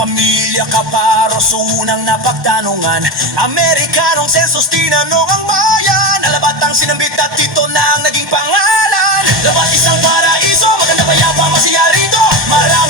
Pamilya Caparos, unang napagtanungan. Amerikanong sensus, tinanong ang bayan. Alabat ang sinambit at ito na ang naging pangalan. Labat isang paraiso, maganda payapa masaya rito. Marami